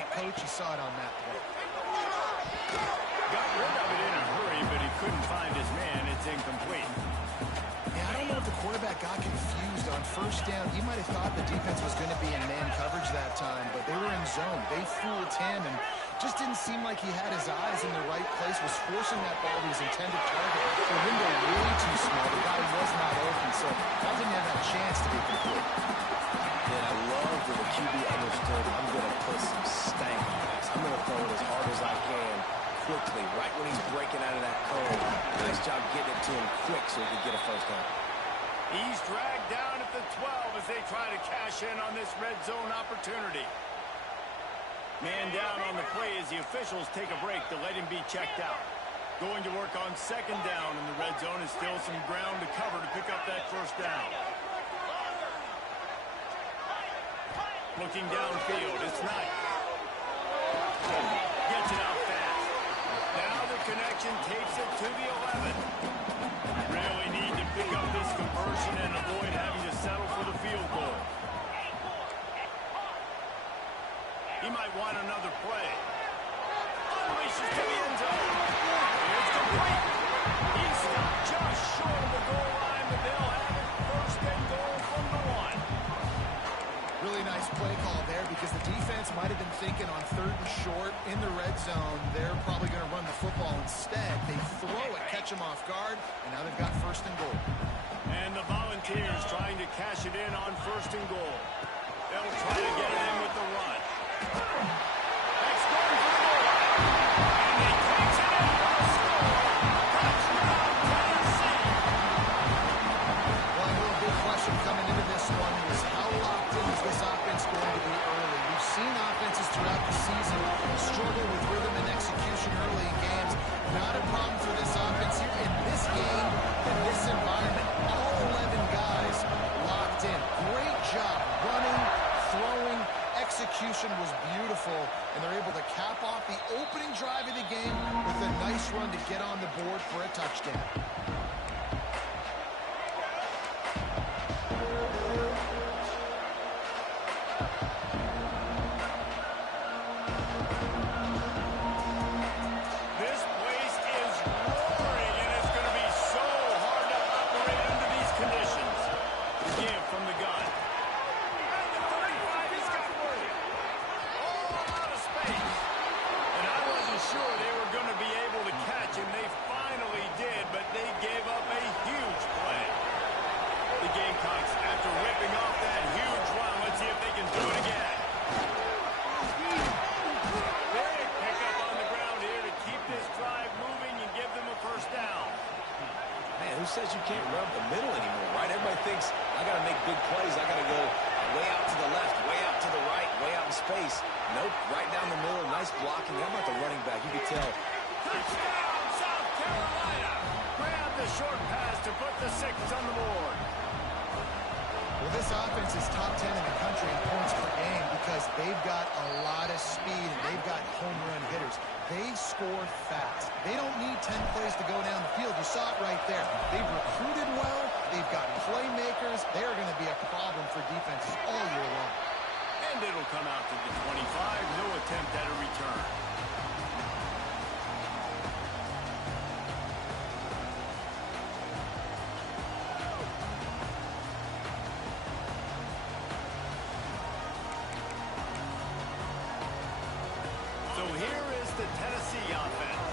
can't coach. He saw it on that play. Got rid of it in a hurry, but he couldn't find his man. It's incomplete. Yeah, I don't know if the quarterback got confused on first down. He might have thought the defense was going to be in man coverage that time, but they were in zone. They fooled him and just didn't seem like he had his eyes in the right place, was forcing that ball to his intended target. The window way too small. The guy was not open, so that didn't have that chance to be complete. And I love that the QB understood I'm going to put some stank on this. I'm going to throw it as hard as I can quickly, right when he's breaking out of that cone. Nice job getting it to him quick so he could get a first down. He's dragged down at the 12 as they try to cash in on this red zone opportunity. Man down on the play as the officials take a break to let him be checked out. Going to work on second down in the red zone is still some ground to cover to pick up that first down. Looking downfield, it's Knight. Gets it out fast. Now the connection takes it to the 11. Really need to pick up this conversion and avoid having to settle for the field goal. He might want another play. Unleashes to the end zone. Here's complete. He's stopped just short of the goal line, but they'll have it first and goal from the 1. Really nice play call there because the defense might have been thinking on third and short in the red zone. They're probably going to run the football instead. They throw it, catch him off guard, and now they've got first and goal. And the Volunteers trying to cash it in on first and goal. They'll try to get it in with the run. Next going for the goal line. And he takes it in for the score. Touchdown, Tennessee. Well, I know a big question coming into this one was how locked in is this offense going to be early? We've seen offenses throughout the season struggle with rhythm and execution early in games. Not a problem for this offense here in this game, in this environment. All 11 guys locked in. Great job running, throwing. Execution was beautiful, and they're able to cap off the opening drive of the game with a nice run to get on the board for a touchdown. This place is roaring, and it's going to be so hard to operate under these conditions. The give from the gun. And the 35, he's got Worthy. All out of space. And I wasn't sure they were going to be able to catch him. They finally did, but they gave up a huge play. The Gamecocks, after ripping off that huge run, let's see if they can do it again. Big pickup on the ground here to keep this drive moving and give them a first down. Man, who says you can't run up the middle anymore, right? Everybody thinks, I got to make big plays. I got to go way out to the left, way out to the right, way out in space. Nope, right down the middle. Nice blocking. How about the running back? You can tell. Touchdown, South Carolina! Grab the short pass to put the 6 on the board. Well, this offense is top 10 in the country in points per game because they've got a lot of speed and they've got home run hitters. They score fast. They don't need 10 plays to go down the field. You saw it right there. They've recruited well. They've got playmakers. They're going to be a problem for defenses all year long. And it'll come out to the 25. No attempt at a return. So here is the Tennessee offense.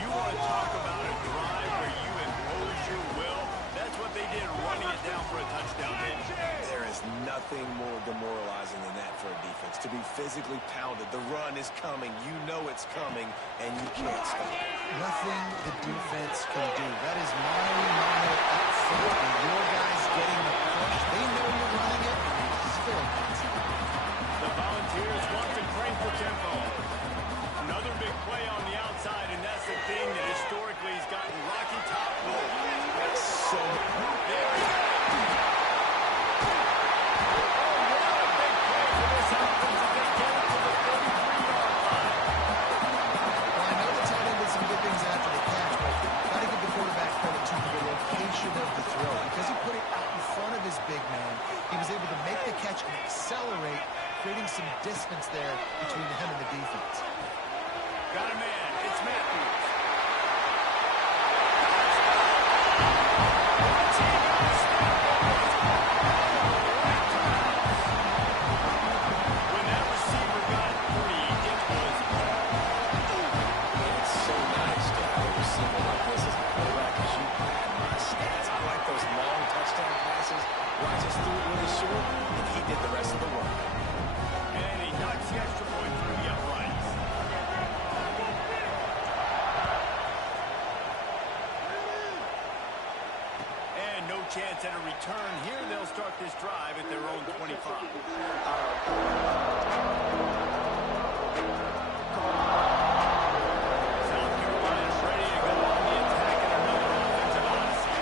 You want to talk about a drive where you impose your will? That's what they did, running it down for a touchdown. There is nothing more demoralizing than that for a defense. To be physically pounded. The run is coming. You know it's coming, and you can't stop it. Nothing the defense can do. That is mano up front, and your guys getting the push. They know you're running it, and you still can't stop it. The Volunteers want to crank the tempo. Another big play on the outside, and that's the thing that historically has gotten Rocky Top roll. That's so There it is. What a big play for this offense as they get it to the 33-yard line. Well, I know the tight end did some good things after the catch, but got to give the quarterback credit to the location of the throw. Because he put it out in front of his big man, he was able to make the catch and accelerate, creating some distance there between the chance at a return. Here they'll start this drive at their own 25. South Carolina's ready to go on the attack in another offensive odyssey.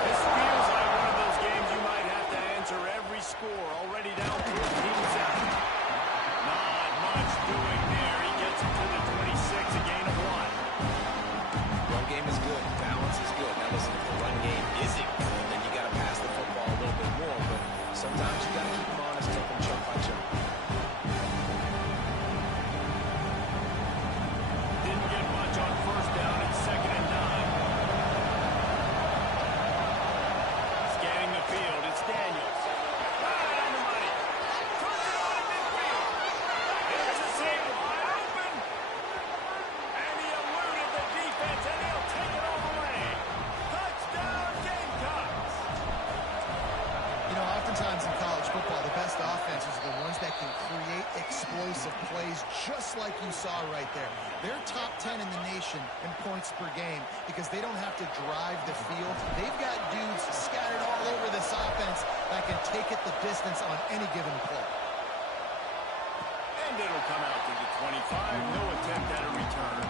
This feels like one of those games you might have to answer every score. Already down 14-7. Not much doing there. He gets it to the 26, a gain of 1. Run game is good. Balance is good. Now listen, if the run game isn't good, then you got to pass the football a little bit more. But sometimes you got to keep them honest, take them chunk by chunk. Didn't get much on first down. It's 2nd and 9. Scanning the field. It's Daniels. Right on the money. Turns it on at midfield. Here's the seam wide open. And he eluded the defense, and he'll take it all the way. Touchdown, Gamecocks. You know, oftentimes in college football, the best offenses are the ones that can create explosive plays just like you saw right there. They're top 10 in the nation in points per game because they don't have to drive the field. They've got dudes scattered all over this offense that can take it the distance on any given play. And it'll come out to the 25. No attempt at a return.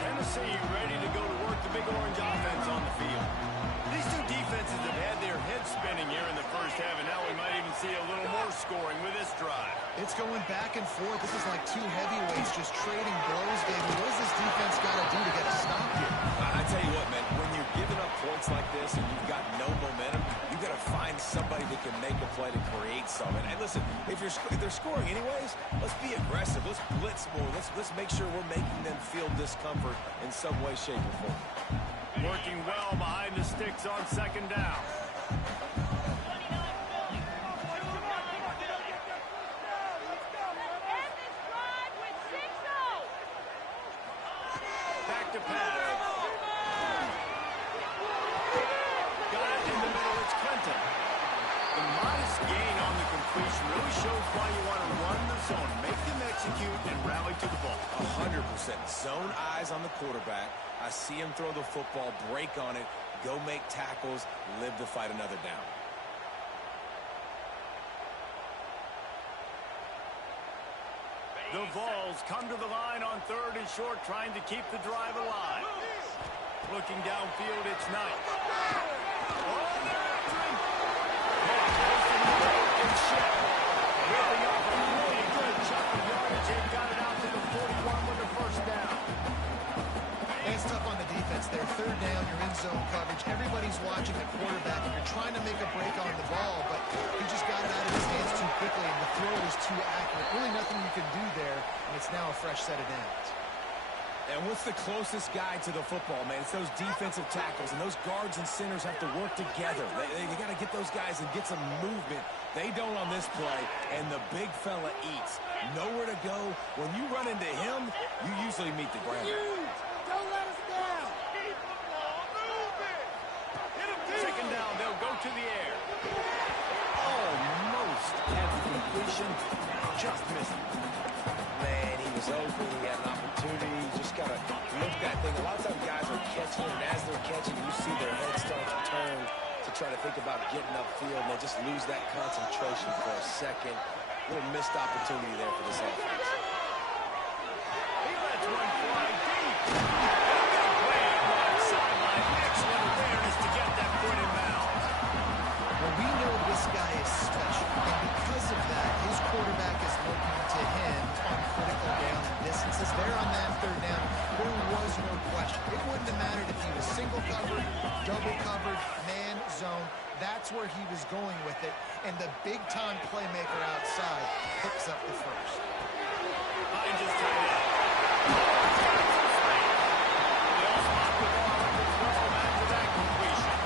Tennessee ready to go to work the Big Orange offense on the field. These two defenses have had their heads spinning here in the first half, and now we might even see a little more scoring with this drive. It's going back and forth. This is like two heavyweights just trading blows, David. What does this defense got to do to get a stop here? I tell you what, man, when you're giving up points like this and you've got no momentum, you got to find somebody that can make a play to create something. And listen, if they're scoring anyways, let's be aggressive. Let's blitz more. Let's make sure we're making them feel discomfort in some way, shape, or form. Working well behind the sticks on 2nd down. Back to pass. Got it in the middle. It's Clinton. The modest gain on the completion really shows why you want to run the zone, make them execute, and rally to the ball. 100%. Zone eyes on the quarterback. I see him throw the football, break on it, go make tackles, live to fight another down. The Vols come to the line on 3rd and short, trying to keep the drive alive. Looking downfield, it's Knight. Oh, they're after him. It's Shep. Ripping off a really good chunk of yardage. They got it out to the 41 with the first down. It's tough on the defense there. 3rd down, you're in zone coverage. Everybody's watching the quarterback, and you're trying to make a break on the ball, but he just got it out of his hands too quickly, and the throw was too accurate. Really nothing you can do there, and it's now a fresh set of downs. And what's the closest guy to the football, man? It's those defensive tackles, and those guards and centers have to work together. They got to get those guys and get some movement. They don't on this play, and the big fella eats. Nowhere to go. When you run into him, you usually meet the ground. Don't let us down. 2nd down, they'll go to the air. Almost at the completion, just missed it. Man, he was open. He had an opportunity. You just got to look that thing. A lot of times guys are catching it, and as they're catching, you see their head start to turn to try to think about getting upfield, and they just lose that concentration for a second. Little missed opportunity there for this offense. He lets one fly deep. Big play on the sideline. Excellent awareness to get that foot in bounds. Well, we know this guy is special, and because of that, his quarterback is looking to him on critical down and distances. There on that 3rd down, there was no question. It wouldn't have mattered if he was single covered, double covered, man, zone. That's where he was going with it, and the big-time playmaker outside picks up the first. Hines is tied up. They'll spot the ball at the 12 after that completion.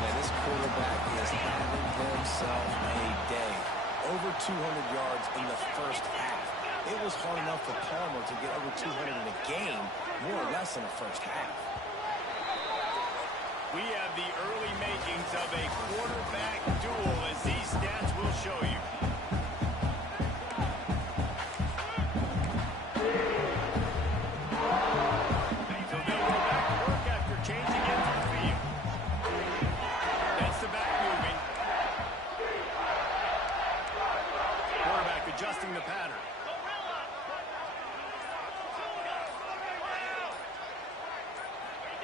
Man, this quarterback is having himself a day. Over 200 yards in the first half. It was hard enough for Palmer to get over 200 in a game, more or less in the first half. We have the early makings of a quarterback duel, as these stats will show you. adjusting the pattern.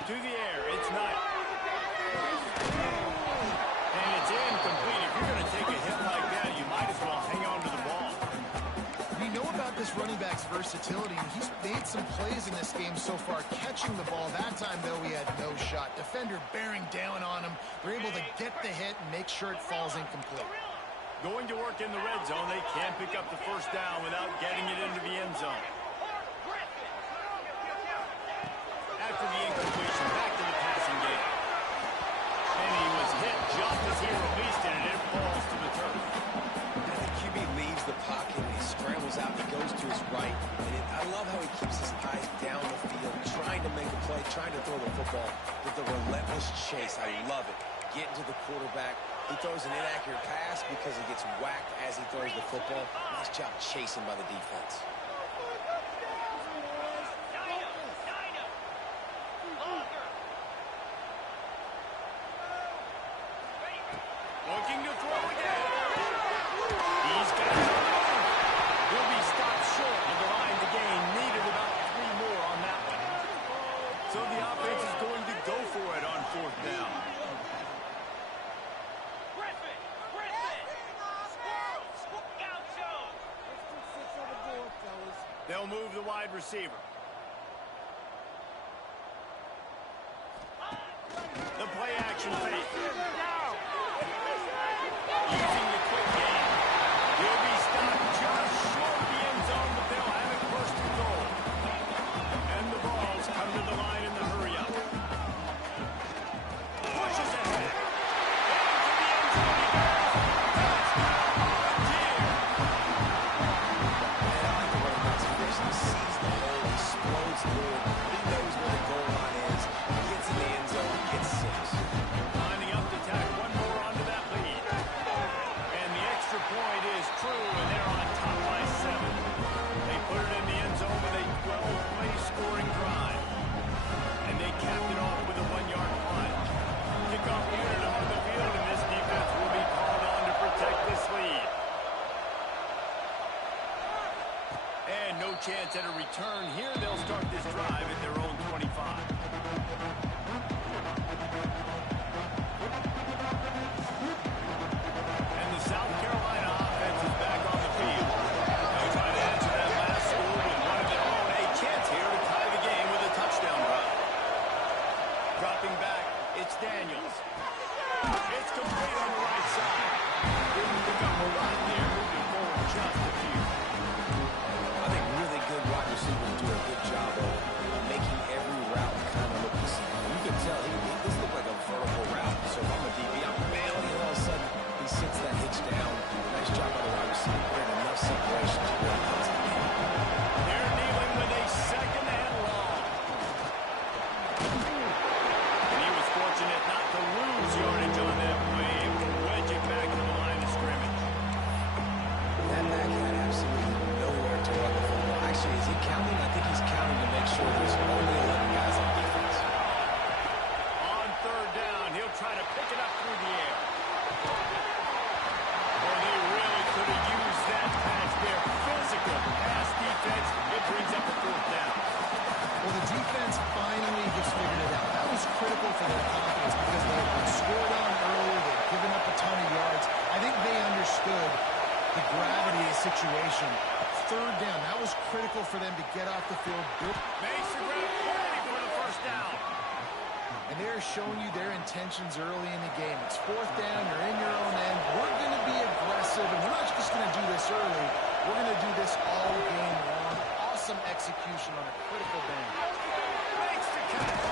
To the air, it's Knight. And it's incomplete. If you're going to take a hit like that, you might as well hang on to the ball. We know about this running back's versatility, and he's made some plays in this game so far, catching the ball. That time, though, he had no shot. Defender bearing down on him. They're able to get the hit and make sure it falls incomplete. Going to work in the red zone, they can't pick up the first down without getting it into the end zone. After the incompletion, back to the passing game. And he was hit just as he released it, and it falls to the turf. And the QB leaves the pocket, and he scrambles out, he goes to his right. And I love how he keeps his eyes down the field, trying to make a play, trying to throw the football with a relentless chase. I love it. Getting to the quarterback. He throws an inaccurate pass because he gets whacked as he throws the football. Nice job chasing by the defense. Looking to throw again. He's got it. He'll be stopped short of the line to gain. Needed about 3 more on that one. So the offense is going to go for it on 4th down. They'll move the wide receiver. The play action fake. Using the quick game. He'll be stopped just short of the end zone, but they'll have it first and goal. And the balls come to the line in the hurry-up. Pushes ahead. Chance at a return here. They'll start this drive at their own 25. And the South Carolina offense is back on the field. They try to answer that last score with one of their own. A chance here to tie the game with a touchdown drive. Dropping back, it's Daniels. It's complete on the right side. Didn't pick up a lot there. Moving forward just a few. Wide receivers do a good job of making every route kind of look the same. You can tell this looked like a vertical route. So if I'm a DB, I'm bailing, and all of a sudden he sits that hitch down. Nice job by the wide receiver. Creating enough separation to really cause the game. They're dealing with a second and long. And he was fortunate not to lose yardage on that play. Able to wedge it back to the line of scrimmage. That back had absolutely nowhere to run the football. Actually, is he counting? I think he's counting to make sure there's only 11 guys on defense. On 3rd down, he'll try to pick it up through the air. Well, they really could have used that pass there. Physical pass defense. It brings up a 4th down. Well, the defense finally has figured it out. That was critical for their confidence because they had been scored on earlier. They'd given up a ton of yards. I think they understood the gravity of the situation. 3rd down, that was critical for them to get off the field. Makes the grab ready for the 1st down. And they're showing you their intentions early in the game. It's 4th down, you're in your own end. We're going to be aggressive, and we're not just going to do this early. We're going to do this all game long. Awesome execution on a critical down. Makes the catch.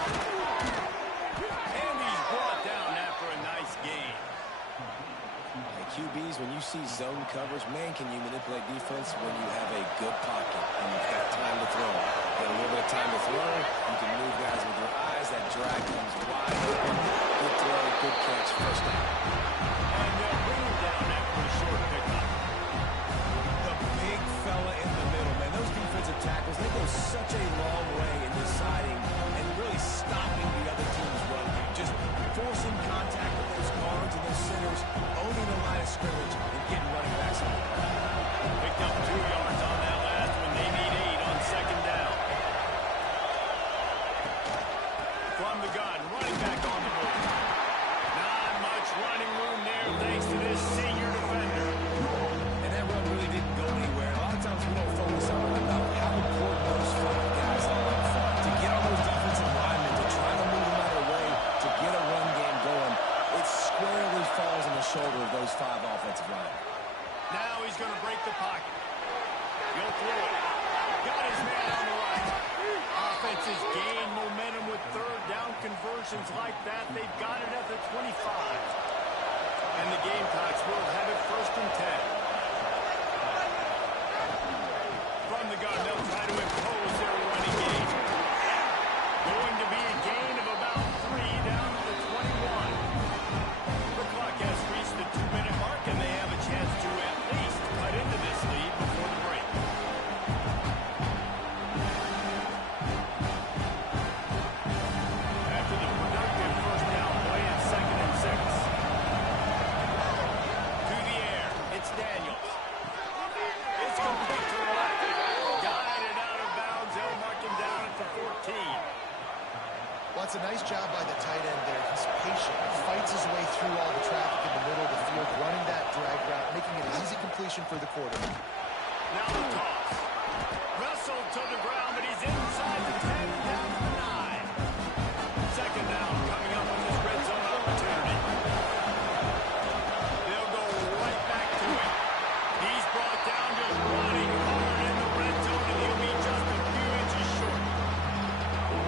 And he's brought down after a nice gain. QBs, when you see zone coverage, man, can you manipulate defense when you have a good pocket and you've got time to throw. You got a little bit of time to throw. You can move guys with your eyes. That drag comes wide open. Good throw, good catch, 1st down. And they'll bring him down after a short pickup. The big fella in the middle, man. Those defensive tackles, they go such a long way in deciding and really stopping the other team's run game. Just forcing contact with those guards and those centers, owning the line of scrimmage and getting running backs on the ground. Picked up Now he's going to break the pocket. He'll throw it. Got his man on the right. Offenses gain momentum with third down conversions like that. They've got it at the 25. And the Gamecocks will have it 1st and 10. From the gun, they'll try to impose their running game. Going to be a gain of about 3 down to the 21. The clock has reached the 2-minute mark, and they have a chance to at least cut into this lead before the break. After the productive first down play at 2nd and 6. To the air, it's Daniels. It's complete to the right. Guided out of bounds. They'll mark him down at the 14. Well, it's a nice job by the tight end there. He's patient, fights his way through all the traffic in the middle of the field, running that drag route, making it an easy completion for the quarterback. Now the toss. Wrestled to the ground, but he's inside the 10 and down to the 9. 2nd down coming up on this red zone opportunity. They'll go right back to it. He's brought down just running hard in the red zone, and he'll be just a few inches short.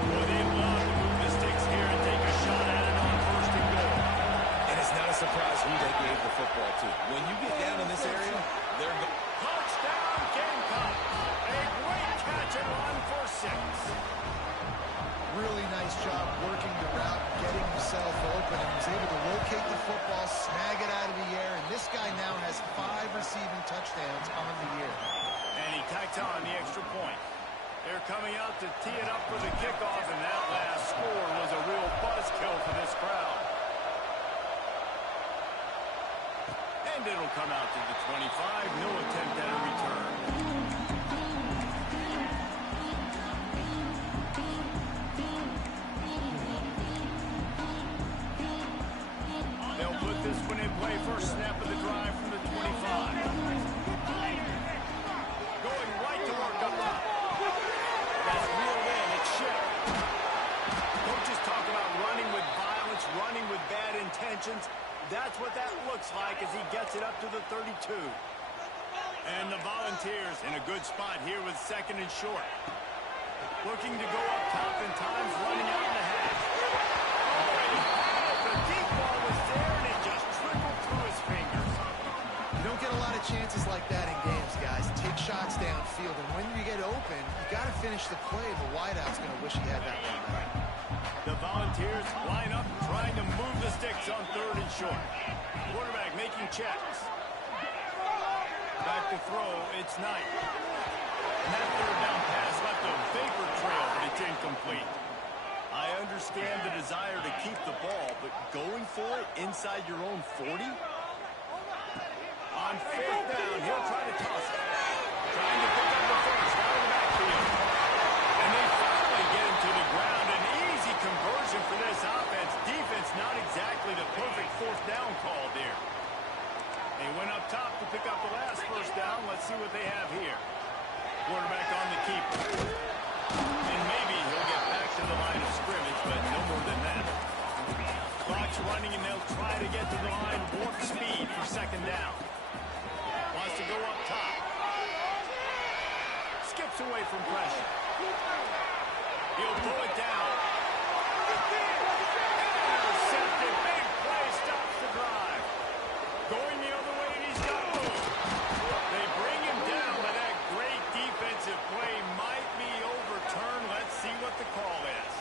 Well, they'd love to move the sticks here and take a shot at it on 1st and goal. And it's not a surprise who they gave the football to. When you get down in this area, they're going. Touchdown, Gamecock. A great catch and run for 6. Really nice job working the route, getting himself open, and was able to locate the football, snag it out of the air, and this guy now has 5 receiving touchdowns on the year. And he tacked on the extra point. They're coming out to tee it up for the kickoff, and that last score was a real buzzkill for this crowd. And it'll come out to the 25. No attempt at a return. They'll put this one in play. First snap of the drive from the 25. Going right to work up top. That's reeled in. It's shipped. Coaches talk about running with violence, running with bad intentions. That's what that looks like as he gets it up to the 32. And the Volunteers in a good spot here with 2nd and short. Looking to go up top in times, running out in the half. The deep ball was there, and it just trickled through his fingers. You don't get a lot of chances like that in games, guys. Take shots downfield, and when you get open, you got to finish the play. The wideout's going to wish he had that one back. The Volunteers line up, trying to move the sticks on 3rd and short. Quarterback making checks. Back to throw, it's Knight. And that 3rd down pass left a vapor trail, but it's incomplete. I understand the desire to keep the ball, but going for it inside your own 40? On 5th down, he'll try to toss it. Trying to pick up the first out of the backfield. And they finally get him to the ground. An easy conversion for this offense. Defense not exactly the perfect 4th down call there. They went up top to pick up the last 1st down. Let's see what they have here. Quarterback on the keeper. And maybe he'll get back to the line of scrimmage, but no more than that. Clock's running, and they'll try to get to the line. Warp speed for 2nd down. Wants to go up top. Skips away from pressure. He'll pull it down. Intercepted. Big play. Stops the drive. Going the other way, and he's got room. They bring him down, but that great defensive play might be overturned. Let's see what the call is.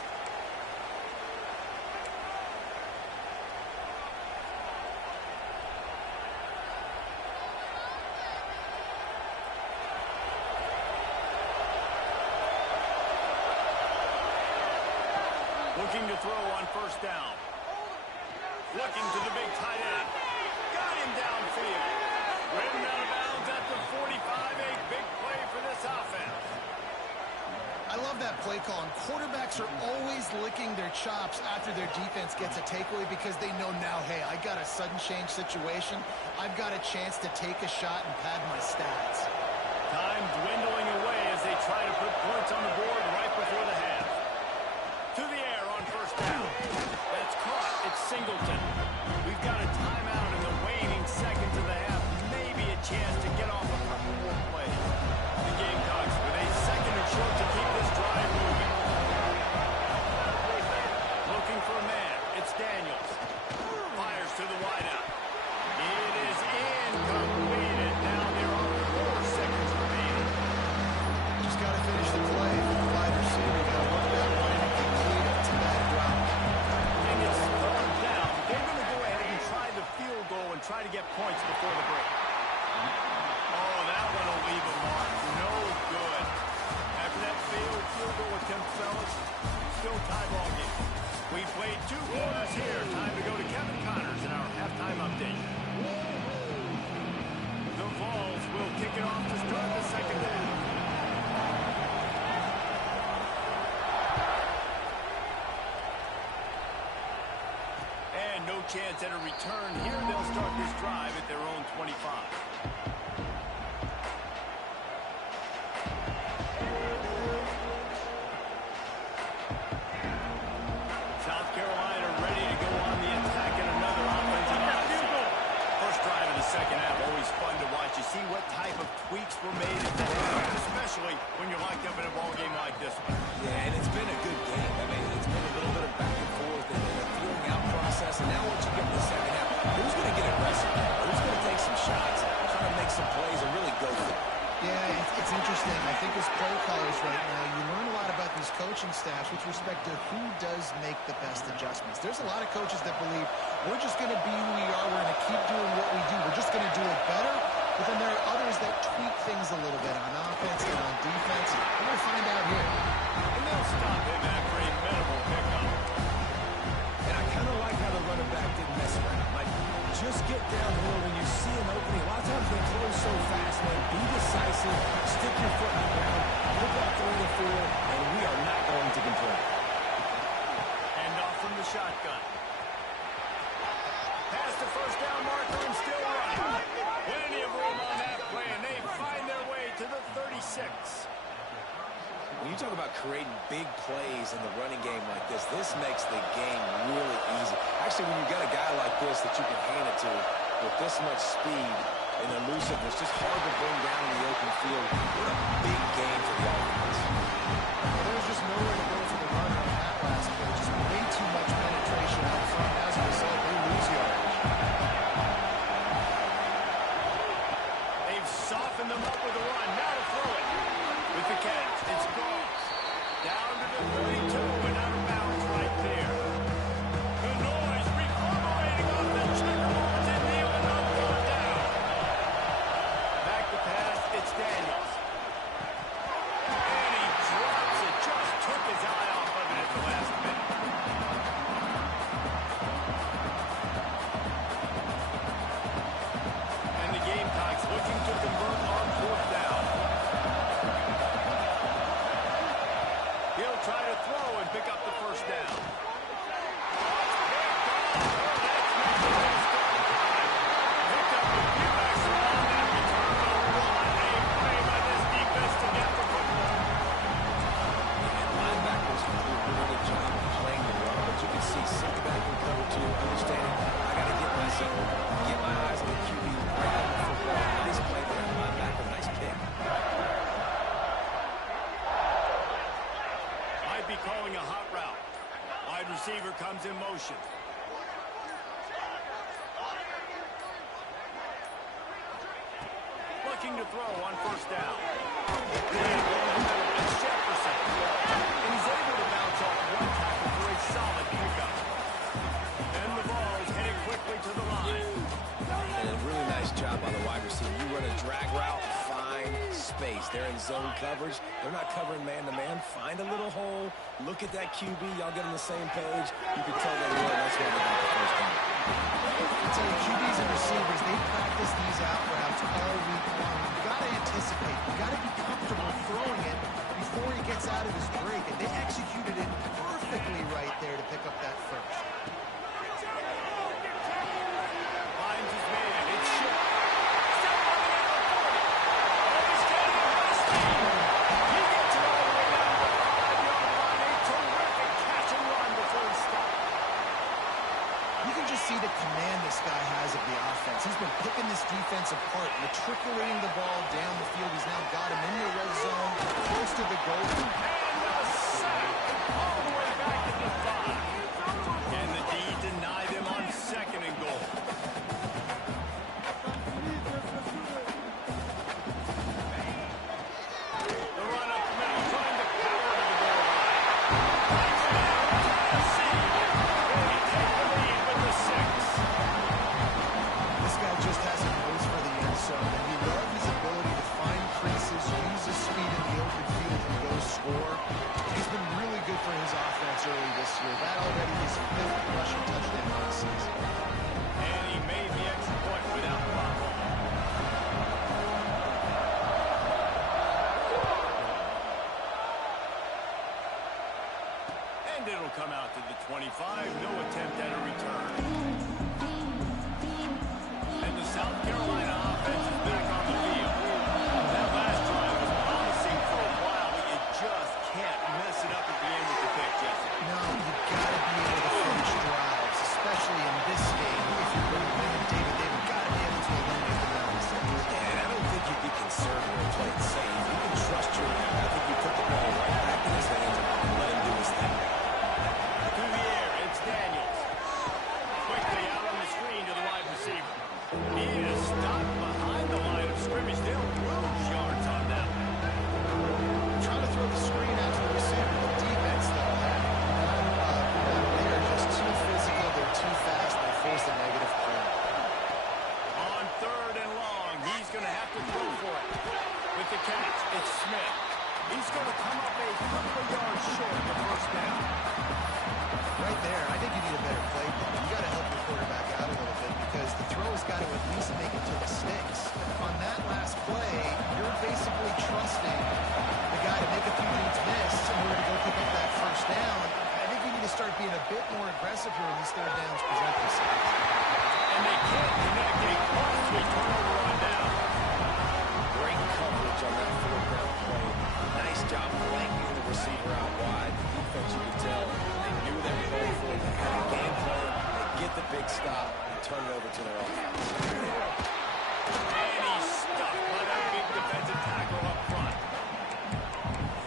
Looking to throw on 1st down. Looking to the big tight end. Got him downfield. Ridden out of bounds at the 45. A big play for this offense. I love that play call, and quarterbacks are always licking their chops after their defense gets a takeaway because they know now, hey, I got a sudden change situation. I've got a chance to take a shot and pad my stats. Time dwindling away as they try to put points on the board right before the half. To the air on 1st down. That's caught. It's Singleton. We've got a timeout in the waning seconds of the half. Maybe a chance to get off a couple more plays. The Gamecocks with a second and short to keep this drive moving. Looking for a man. It's Daniels. Fires to the wideout. It is incomplete, and now there are 4 seconds remaining. Just got to finish the play for the wide receiver. Got to work that one and complete it. It's a bad drop. And it's 3rd down. They're going to go ahead and try the field goal and try to get points before the break. Oh, that one will leave a mark. No good. After that failed field goal attempt, fellas, still tie ball game. We played 2 quarters here. Time to go to Kevin Connors in our halftime update. The Vols will kick it off to start the second half. And no chance at a return here. They'll start this drive at their own 25. South Carolina ready to go on the attack in another offensive odyssey. First drive of the second half, always fun to watch. You see what type of tweaks were made at the half, especially when you're locked up in a ball game like this one. Yeah, and it's been a good game. I mean, it's been a little bit of back and forth and a feeling out process. And now once you get to the second half, who's going to get aggressive? Who's going to take some shots, try to make some plays, and really go for it? Yeah, it's interesting. I think as play callers right now, you learn a lot about these coaching staffs with respect to who does make the best adjustments. There's a lot of coaches that believe we're just going to be who we are. We're going to keep doing what we do. We're just going to do it better. But then there are others that tweak things a little bit on offense and on defense. We're going to find out here. And they'll stop him after a minimal pickup. And I kind of like how the running back didn't mess around. Like, just get downhill when you see an opening. A lot of times they close so fast, man. Be decisive, stick your foot in the ground, look out 3 to 4, and we are not going to complain. And off from the shotgun. Pass the first down marker and still running. Plenty of room on that play, and they find their way to the 36. When you talk about creating big plays in the running game like this makes the game really easy. Actually, when you've got a guy like this that you can hand it to with this much speed and elusiveness, just hard to bring down in the open field. What a big game for the offense. There's just nowhere to go for the runner on that last play. Just way too much penetration up front. As a result, they lose yardage. They've softened them up with a run. Now to throw it. With the catch, it's Goff. Down to the 32 and out of bounds right there. The noise reverberating off the checkerboards and kneeling on third down. Back to pass, it's Daniels. And he drops it. Just took his eye off of it at the last minute. And the Gamecocks looking to convert on 4th down. He'll try to throw and pick up the first down. Picked up a few extra on that return, but what a play by this defense to get the football. And linebackers do a really good job of playing the run, but you can see sitting back in cover 2, understanding I got to get myself, get my eyes on the QB right on the football. Nice play there, linebacker, nice pick. Might be calling a hot route. Wide receiver comes in motion. Looking to throw on 1st down. It's Jefferson. And he's able to bounce off one tackle for a solid pickup. And the ball's heading quickly to the line. And a really nice job by the wide receiver. You run a drag route, find space. They're in zone coverage. They're not covering man-to-man. Find a little hole. Look at that QB. Y'all get on the same page. You can tell they won. That's why they got the first down. I tell you, QBs and receivers, they practice these out routes all week long. You've got to anticipate. You've got to be comfortable throwing it before he gets out of his break. And they executed it perfectly right there to pick up that first. Finds his man. It's short. Step on the end of the 40. Oh, he's getting it by speed. He gets it all the way down to the 5-yard line. A terrific catch and run before he stopped. You can just see the command this guy has of the offense. He's been picking this defense apart. The trickling the ball down the field. He's now got him in the red zone, close to the goal. And a sack all the way back to the 5. And the D deny them on 2nd and goal. The run up the middle, trying to power to the goal line. They take the lead with the 6. This guy just has a nose for the end zone, and you love his ability to find creases, use his speed in the open field, and go score. He's been really good for his offense early this year. That already his 5th rushing touchdown on the season. And he made the extra point without problem. And it'll come out to the 25. No attempt at a return. And the South Carolina offense is back on the field. That last drive was promising for a while, but you just can't mess it up at the end with the pick, Jesse. No, you've got to be able to finish drives, especially in this game. If you're going to win it, David, they've got to be able to eliminate the run mistakes. Yeah, and I don't think you'd be conservative or play it safe. You can trust your man. I think you put the ball right back in his hands and let him do his thing. Through the air, it's Daniels. Quickly out on the screen to the wide receiver. He is stopped behind the line of scrimmage. They'll lose yards on that one. Trying to throw the screen out to the receiver. The defense, though, they are just too physical. They're too fast. They force a negative play. On 3rd and long, he's going to have to throw for it. With the catch, it's Smith. He's going to come up a couple of yards short of the first down. Right there, I think you need a better play call. You got to help your quarterback out a little bit because the throw's got to at least make it to the sticks. On that last play, you're basically trusting the guy to make a few dudes miss in order to go pick up that first down. I think you need to start being a bit more aggressive here when these 3rd downs present themselves. And they can't connect a costly turnover on down. Great coverage on that 4th down play. Nice job blanking the receiver out wide. The defense, you could tell, they knew they were going for it. They had a game plan. They get the big stop and turn it over to their offense. And he's stuck by that big defensive tackle up front.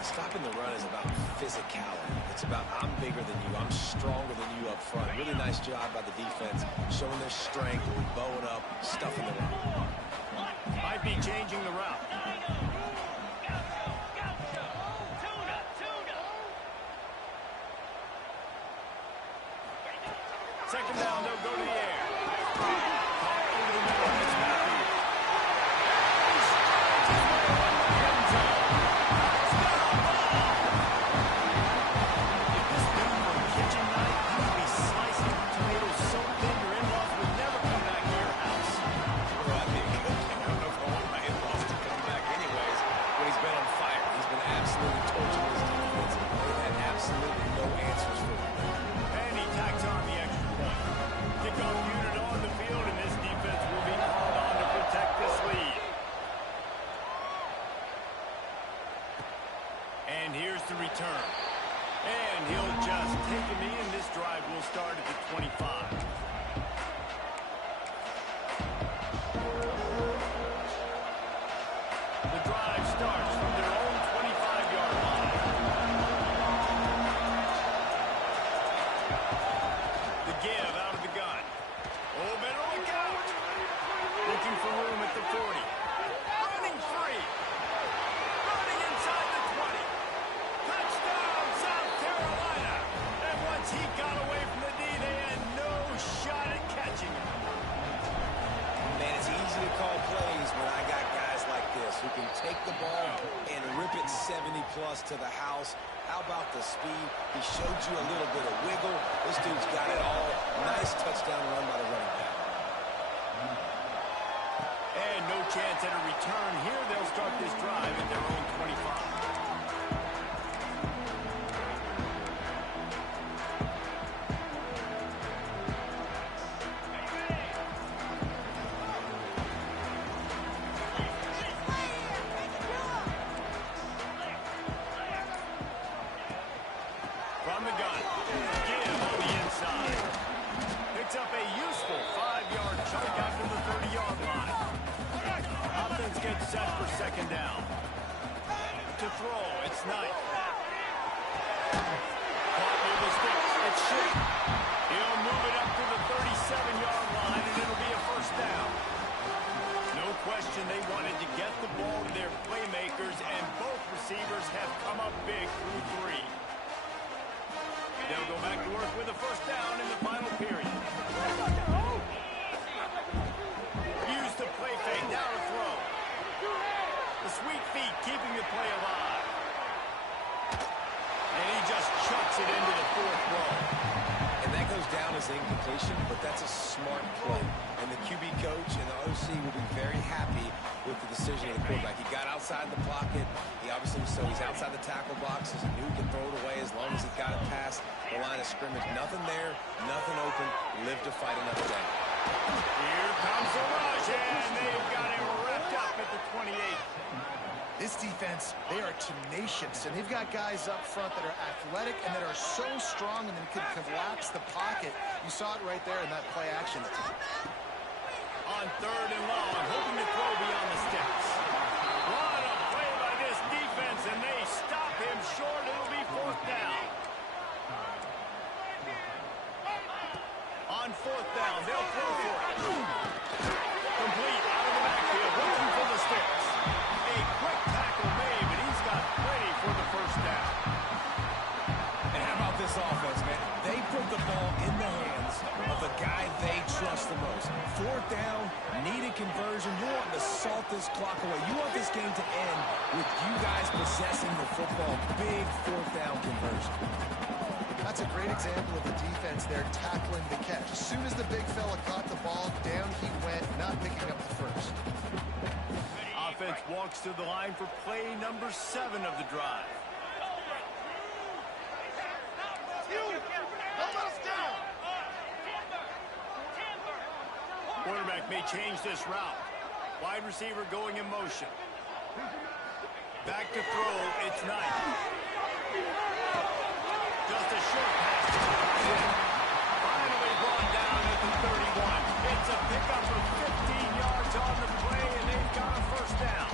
Stopping the run is about physicality. It's about I'm bigger than you. I'm stronger than you up front. Really nice job by the defense, showing their strength, bowing up, stuffing the run. Might be changing the route. Second down, they'll go to the air. Caught over the middle, it's Matthews. He stretches his way on the end zone. Touchdown! If this dude were kitchen night, you would be slicing tomatoes so thin your in-laws would never come back to your house. Well, that'd be a good thing. I don't know if I want my in-laws to come back anyways when he's been on fire. He's been absolutely torching his defense. They've had absolutely no answers for him. And he tacks on the extra point. Kickoff unit on the field, and this defense will be called on to protect this lead. And here's the return. And he'll just take a knee, and this drive will start at the 25. The drive starts from their own 25-yard line. The give out of the gun. Oh, better look out. Looking for room at the 40. Running free. Running inside the 20. Touchdown, South Carolina. And once he got away from the D, they had no shot at catching him. Man, it's easy to call plays when I got guys like this who can take the ball and rip it 70-plus to the house. How about the speed? He showed you a little bit of wiggle. This dude's got it all. Nice touchdown run by the running back. And no chance at a return here. They'll start this drive at their own 25. From the gun. Give on the inside. Picks up a useful 5-yard chunk after the 30-yard line. gets set for second down. To throw, it's Knight. Caught near the sticks, it's Shea. He'll move it up to the 37-yard line, and it'll be a first down. No question they wanted to get the ball to their playmakers, and both receivers have come up big through three. They'll go back to work with a first down in the final period. Use the play fake, now to throw. The sweet feet keeping the play alive. And he just chucks it into the fourth row. And that goes down as incompletion, but that's a smart play. And the QB coach and the OC will be very happy with the decision of the quarterback. He got outside the pocket. He obviously, so he's outside the tackle box. He knew he could throw it away as long as he got it past the line of scrimmage. Nothing there, nothing open. Live to fight another day. Here comes the rush, and they've got him wrapped up at the 28. This defense, they are tenacious, and they've got guys up front that are athletic and that are so strong and that can collapse the pocket. You saw it right there in that play action. On third and long, hoping to throw beyond the sticks. What a play by this defense, and they stop him short. It'll be fourth down. On fourth down, they'll throw for it. Complete out of the backfield, looking for the sticks. A quick tackle made, but he's got plenty for the first down. And how about this offense, man? They put the ball in the hands of the guy they trust the most. Fourth down, needed conversion. You want to salt this clock away. You want this game to end with you guys possessing the football. Big fourth down conversion. That's a great example of the defense there tackling the catch. As soon as the big fella caught the ball, down he went, not picking up the first. Offense walks to the line for play number 7 of the drive. Quarterback may change this route. Wide receiver going in motion. Back to throw, it's Knight. Just a short pass to the tight end. Finally brought down at the 31. It's a pickup of 15 yards on the play, and they've got a first down.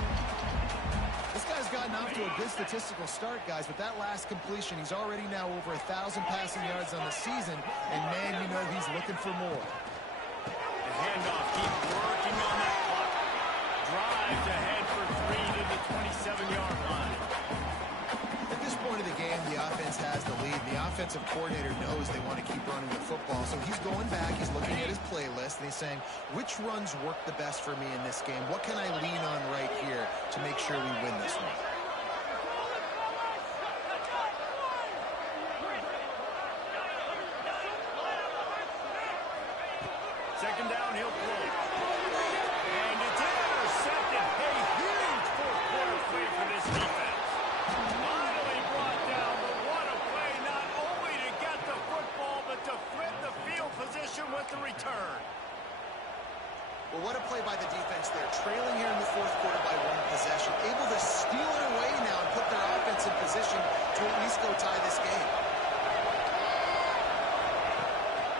This guy's gotten off to a good statistical start, guys. With that last completion, he's already now over 1,000 passing yards on the season, and man, you know he's looking for more. The handoff keeps working on that clock. Drives ahead for 3 to the 27-yard line. At this point of the game, the offense has the lead. The offensive coordinator knows they want to keep running the football, so he's going back, he's looking at his playlist, and he's saying, which runs work the best for me in this game? What can I lean on right here to make sure we win this one? Second down, he'll throw. And it's intercepted. A huge fourth-quarter play for this defense. Finally brought down, but what a play, not only to get the football, but to flip the field position with the return. Well, what a play by the defense there. Trailing here in the fourth quarter by 1 possession. Able to steal it away now and put their offense in position to at least go tie this game.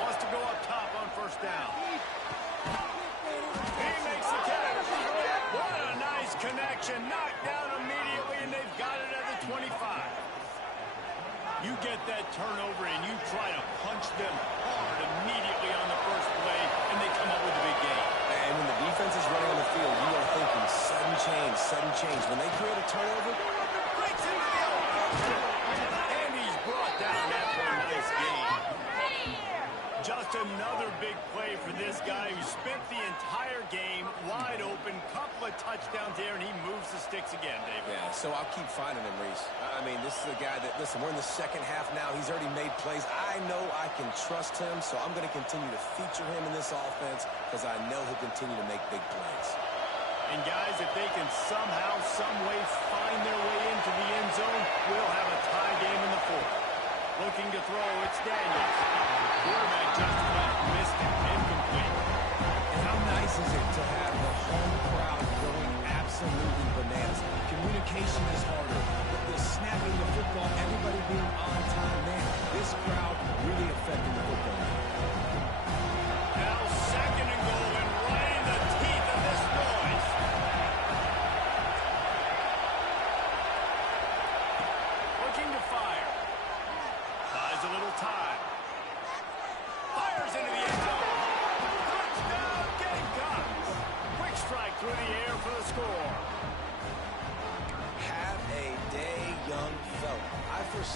Wants to go up top on first down. He makes the catch. What a nice connection. Knocked down immediately, and they've got it at the 25. You get that turnover, and you try to punch them hard immediately on the first play, and they come up with a big gain. And when the defense is running on the field, you are thinking sudden change, sudden change. When they create a turnover, Breaks into the open. And he's brought down after a nice gain. Just another big play for this guy who spent the entire game wide open. Couple of touchdowns there, and he moves the sticks again, David. yeah, so I'll keep finding him, Reese. I mean, this is a guy that, listen, we're in the second half now. He's already made plays. I know I can trust him, so I'm going to continue to feature him in this offense because I know he'll continue to make big plays. And guys, if they can somehow, some way find their way into the end zone, we'll have a tie game in the fourth. Looking to throw, it's Daniels. Quarterback just about missed it, incomplete. And how nice is it to have the home crowd going absolutely bananas? Communication is harder. The snapping the football, everybody being on time, man. This crowd really affecting the football game. Now second and goal, and right in the teeth of this noise.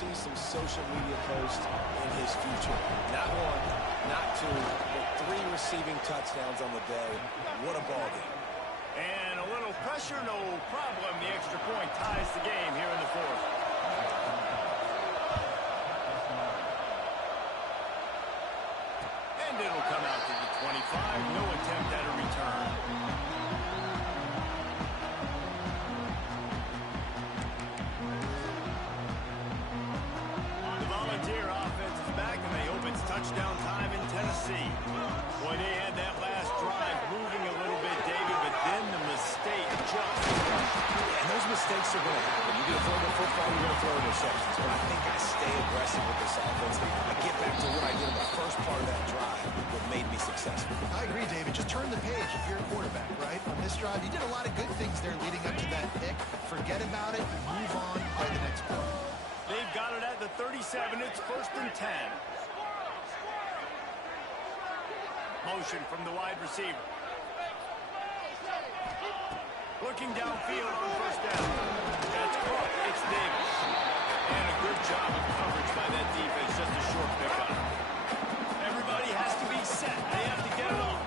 see some social media posts in his future. Not one, not two, but 3 receiving touchdowns on the day. What a ball game. And a little pressure, no problem. The extra point ties the game here in the fourth. And it'll come out to the 25. No attempt at a return. The Volunteer offense is back, and they hope it's touchdown time in Tennessee. Boy, they had that last drive moving a little bit, David, but then the mistake just And those mistakes are going to happen. You're going to throw the football, you're going to throw interceptions. But I think I stay aggressive with this offense. I get back to what I did in the first part of that drive that made me successful. I agree, David. Just turn the page if you're a quarterback, right? On this drive, you did a lot of good things there leading up to that pick. Forget about it, move on, play the next play. They've got it at the 37. It's 1st and 10. Motion from the wide receiver. Looking downfield on 1st down. That's caught. It's Davis. And a good job of coverage by that defense. Just a short pickup. Everybody has to be set. They have to get it off.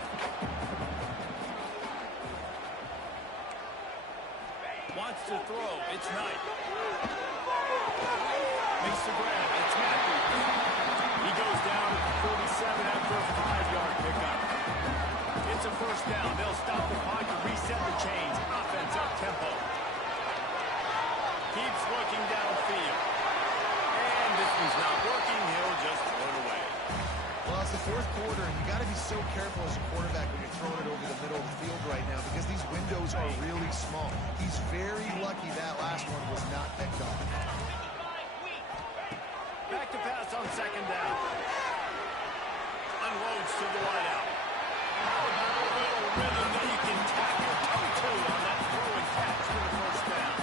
Wants to throw. It's Knight. Makes the grab. It's Matthews. He goes down at the 47 after a 5-yard pickup. It's a 1st down. They'll stop the clock to reset the chains. Offense up tempo. Keeps looking downfield. And this one's not working. He'll just throw it away. Well, it's the 4th quarter, and you got to be so careful as a quarterback when you're throwing it over the middle of the field right now because these windows are really small. He's very lucky that last one was not picked off. Back to pass on 2nd down. Unloads to the wideout. How about a little rhythm that you can tap your toe to on that throw and catch for the 1st down?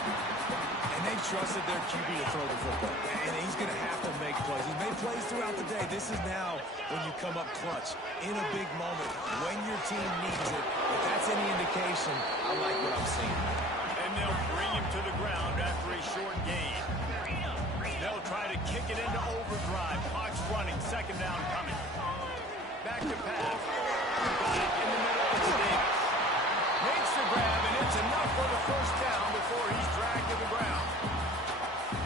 And they trusted their QB to throw the football. And he's going to have to make plays. He's made plays throughout the day. This is now when you come up clutch in a big moment when your team needs it. If that's any indication, I like what I'm seeing. And they'll bring him to the ground after a short gain. They'll try to kick it into overdrive. Clock's running. 2nd down coming. Back to pass. Got it in the middle. It's Davis. Makes the grab, and it's enough for the 1st down before he's dragged to the ground.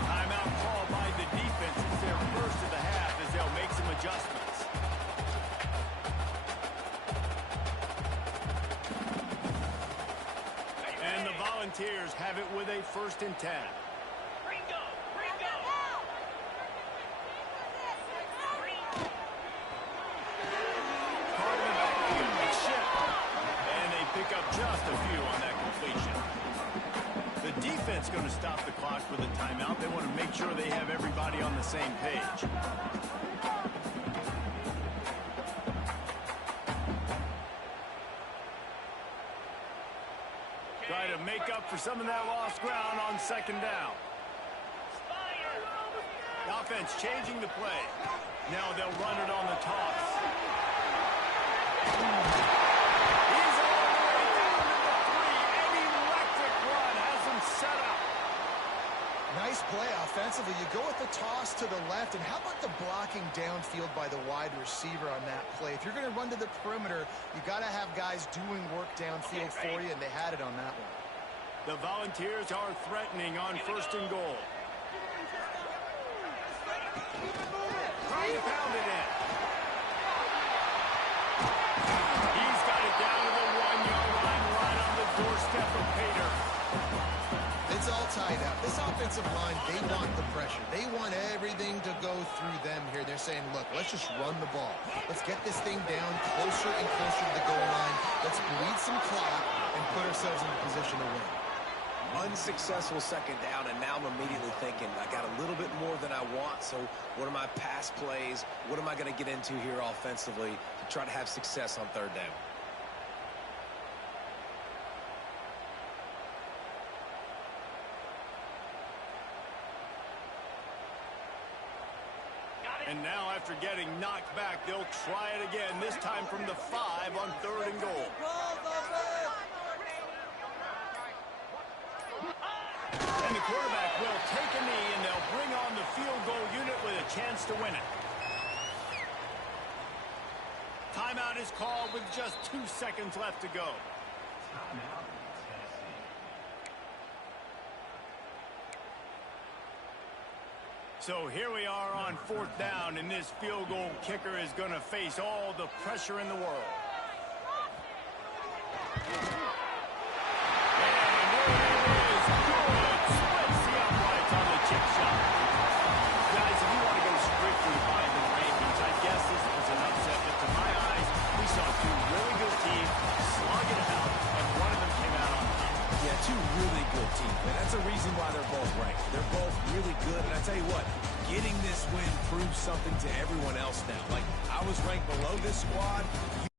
Timeout called by the defense. It's their 1st of the half as they'll make some adjustments. And the Volunteers have it with a 1st and 10. Pick up just a few on that completion. The defense going to stop the clock with a timeout. They want to make sure they have everybody on the same page. Try to make up for some of that lost ground on 2nd down. The offense changing the play. Now they'll run it on the toss. Nice play offensively. You go with the toss to the left, and how about the blocking downfield by the wide receiver on that play? If you're going to run to the perimeter, you got to have guys doing work downfield for you, and they had it on that one. The Volunteers are threatening on 1st and goal. Trying to pound it in. He's got it down to the 1-yard line, right on the doorstep of Pater. It's all tied up. This offensive line, they want the pressure. They want everything to go through them here. They're saying, look, let's just run the ball. Let's get this thing down closer and closer to the goal line. Let's bleed some clock and put ourselves in a position to win. Unsuccessful 2nd down, and now I'm immediately thinking, I got a little bit more than I want, so what are my pass plays? What am I going to get into here offensively to try to have success on 3rd down? And now, after getting knocked back, they'll try it again, this time from the 5 on 3rd and goal. And the quarterback will take a knee, and they'll bring on the field goal chance to win it. Timeout is called with just 2 seconds left to go. So here we are on 4th down, and this field goal kicker is going to face all the pressure in the world. Really good teams, and that's a reason why they're both ranked. They're both really good, and I tell you what, getting this win proves something to everyone else now. Like, I was ranked below this squad.